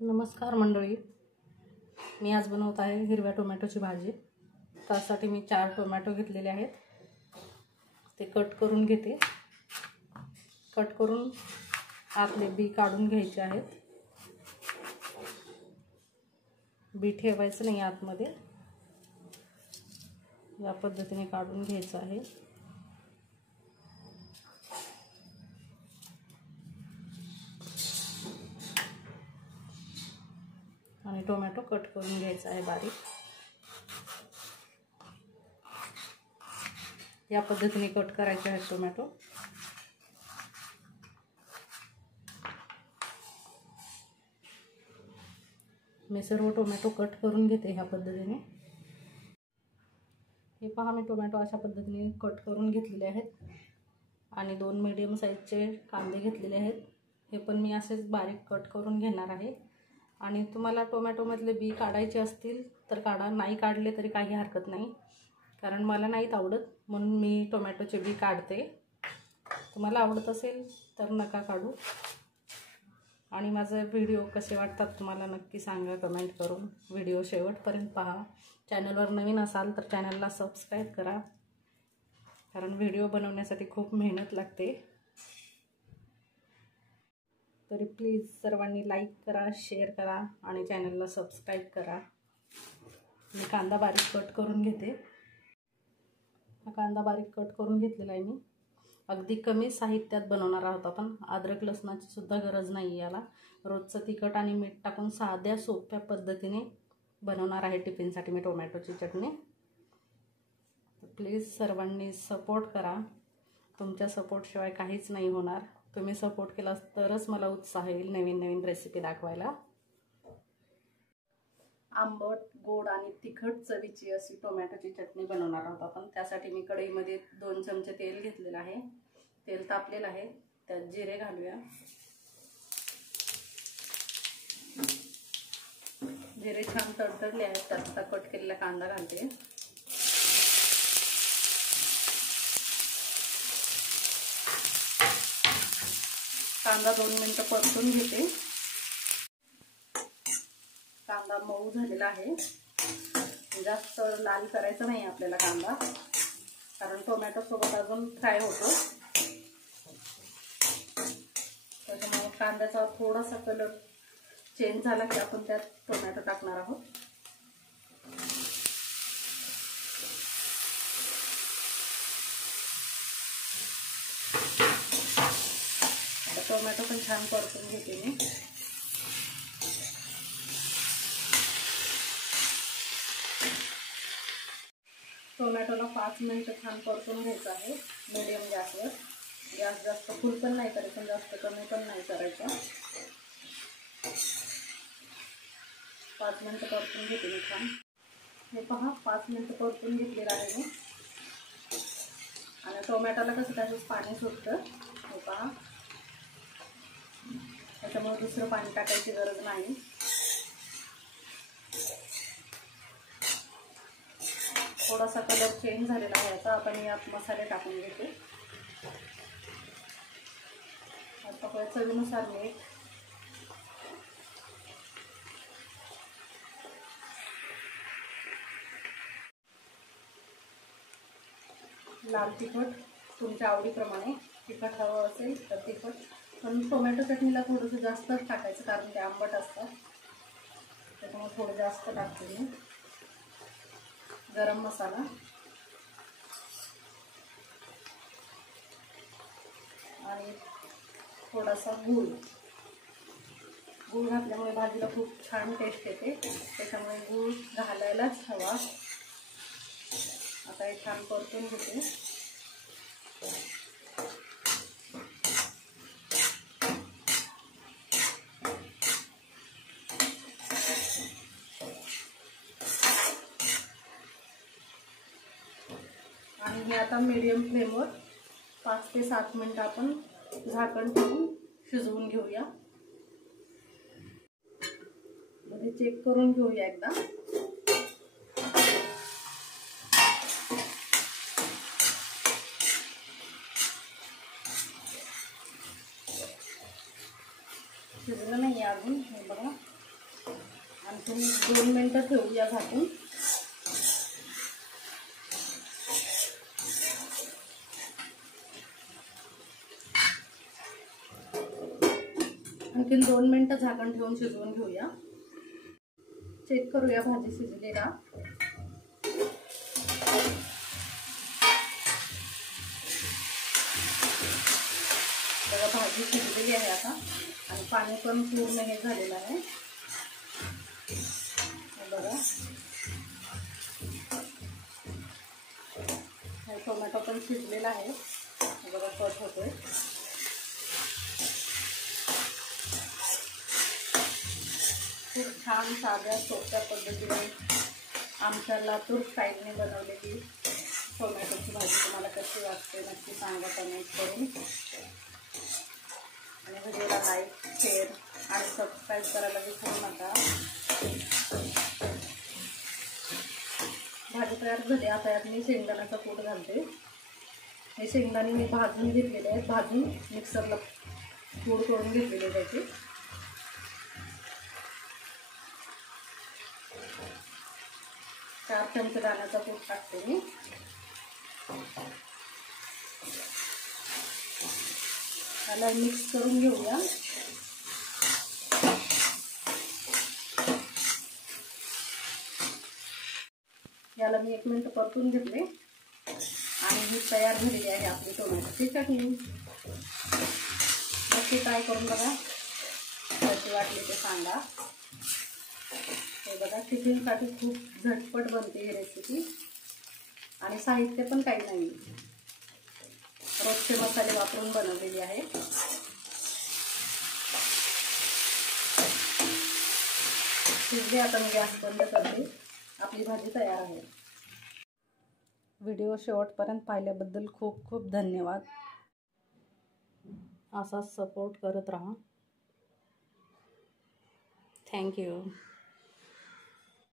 नमस्कार मंडळी, मी आज बनवत आहे हिरव्या टोमॅटोची भाजी। त्यासाठी मी 4 टोमॅटो घेतलेले आहेत। ते कट करून घेते। कट करून आतले बी काढून घ्यायचे आहेत। बी ठेवायचं नाही आतमध्ये, या पद्धतीने काढून घ्यायचं आहे। आणि टोमॅटो कट करून घ्यायचा आहे बारीक। या पद्धतीने कट करायचे आहेत टोमॅटो। मी सर्व टोमॅटो कट करून घेते ह्या पद्धतीने। हे पहा, मी टोमॅटो अशा पद्धतीने कट करून घेतलेले आहेत। आणि 2 मीडियम साइजचे कांदे घेतलेले आहेत। हे पण मी असेच बारीक कट करून घेणार आहे। आणि तुम्हाला टोमॅटोमधले बी काढायचे असतील तर काढा, नाही काढले तरी काही हरकत नाही, कारण मला नाहीत आवडत म्हणून मी टोमॅटोचे बी काढते। तुम्हाला आवडत असेल तर नका काढू। आणि माझे व्हिडिओ कसे वाटतात तुम्हाला नक्की सांगा कमेंट करून। व्हिडिओ शेवटपर्यंत पहा। चॅनलवर नवीन असाल तर चॅनलला सबस्क्राईब करा, कारण व्हिडिओ बनवण्यासाठी खूप मेहनत लागते। तरी प्लीज सर्वांनी लाईक करा, शेअर करा आणि चॅनलला सबस्क्राईब करा। मी कांदा बारीक कट करून घेते। हा कांदा बारीक कट करून घेतलेला आहे मी। अगदी कमी साहित्यात बनवणार आहोत आपण। अद्रक लसणाची सुद्धा गरज नाही याला। रोजचं तिखट आणि मीठ टाकून साध्या सोप्या पद्धतीने बनवणार आहे टिफिनसाठी मी टोमॅटोची चटणी। प्लीज सर्वांनी सपोर्ट करा। तुमच्या सपोर्टशिवाय काहीच नाही होणार। तुम्ही सपोर्ट केला तरच मला उत्साह येईल नवीन नवीन रेसिपी दाखवायला। आंबट, गोड आणि तिखट चवीची अशी टोमॅटोची चटणी बनवणार आहोत आपण। त्यासाठी मी कढईमध्ये 2 चमचे तेल घेतलेलं आहे। तेल तापलेलं आहे, त्यात जिरे घालूया। जिरे छान तडतडले आहेत, त्यात आता कट केलेला कांदा घालते। कांदा 2 मिनिटं परतून घेते। कांदा मऊ झालेला आहे। जास्त लाल करायचा नाही आपल्याला कांदा, कारण टोमॅटो सोबत अजून फ्राय होतो। त्याच्यामुळे कांद्याचा थोडासा कलर चेंज झाला की आपण त्यात टोमॅटो टाकणार आहोत। टोमॅटो पण छान परतून घेते मी। टोमॅटोला 5 मिनिटं छान परतून घ्यायचं आहे मीडियम गॅसवर। गॅस जास्त फुल पण नाही करायचा, जास्त कमी पण नाही करायचा। 5 मिनिटं परतून घेते मी छान। हे पहा, 5 मिनिटं परतून घेतलेलं आहे मी। आणि टोमॅटोला कसं त्याचंच पाणी सुटतं, हे पहा। त्याच्यामुळे दुसरं पाणी टाकायची गरज नाही। थोडासा कलर चेंज झालेला आहे। आता आपण यात मसाले टाकून घेते। आता चवीनुसार मीठ, लाल तिखट तुमच्या आवडीप्रमाणे। तिखट हवं असेल तर तिखट, पण टोमॅटो चटणीला थोडंसं जास्तच टाकायचं, कारण ते आंबट असतं, त्याच्यामुळे थोडं जास्त टाकते मी। गरम मसाला आणि थोडासा गूळ। गूळ घातल्यामुळे भाजीला खूप छान टेस्ट येते, त्याच्यामुळे गूळ घालायलाच हवा। आता हे छान परतून घेते। आणि हे आता मीडियम फ्लेमवर 5 ते 7 मिनिटं आपण झाकण ठेवून शिजवून घेऊया। मध्ये चेक करून घेऊया एकदा। शिजलं नाही अजून, हे बघा आणखी 2 मिनिटं ठेवूया झाकून. आणखीन 2 मिनिटं झाकण ठेवून शिजवून घेऊया. चेक करूया भाजी शिजली का. बघा भाजी शिजलेली आहे आता आणि पाणी पण पूर्ण हे झालेलं आहे. बघा टोमॅटो पण शिजलेला आहे. बघा कट होतोय. खूप छान साध्या सोप्या पद्धतीने आमच्या लातूर स्टाईलने बनवलेली टोमॅटोची भाजी तुम्हाला कशी वाटते नक्की सांगा कमेंट करून. आणि व्हिडिओला लाईक शेअर आणि सबस्क्राईब करायला विसरू नका. भाजी तयार झाली. आता यात मी शेंगदाण्याचा कूट घालते. हे शेंगदाणे मी भाजून घेतलेले आहेत. भाजून मिक्सरला पूड करून घेतलेले त्याचे. चार चमचे दाण्याचा कूट टाकते मी. त्याला मिक्स करून घेऊया. याला मी 1 मिनिट परतून घेतले आणि ही तयार झालेली आहे आपली टोमॅटोची चटणी. नक्की ट्राय करून बघा. कशी वाटली ते सांगा. हे बघा टिफिनसाठी खूप झटपट बनते ही रेसिपी आणि साहित्य पण काही नाही. रोजचे मसाले वापरून बनवलेली आहे. शिजली. आता मी गॅस बंद करते. आपली भाजी तयार आहे. व्हिडिओ शेवटपर्यंत पाहिल्याबद्दल खूप खूप धन्यवाद. असाच सपोर्ट करत राहा. थँक्यू.